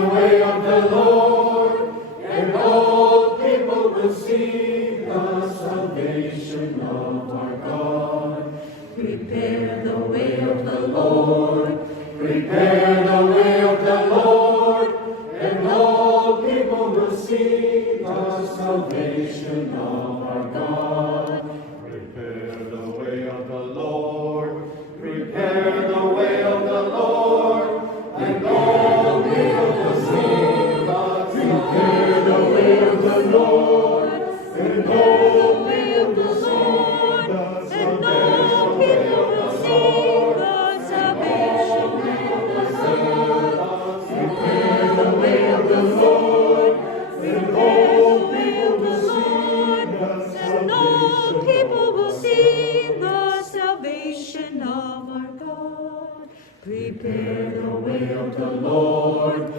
way of the Lord, and all people will see the salvation of our God. Prepare the way of the Lord, prepare the way of the Lord, and all people will see the salvation of our God. Prepare the way of the Lord, prepare the way of the Lord, and all people will see the prepare the way of the Lord, and all people will see the salvation of the Lord. Prepare the way of the Lord, and all people will see the salvation of our God. Prepare the way of the Lord,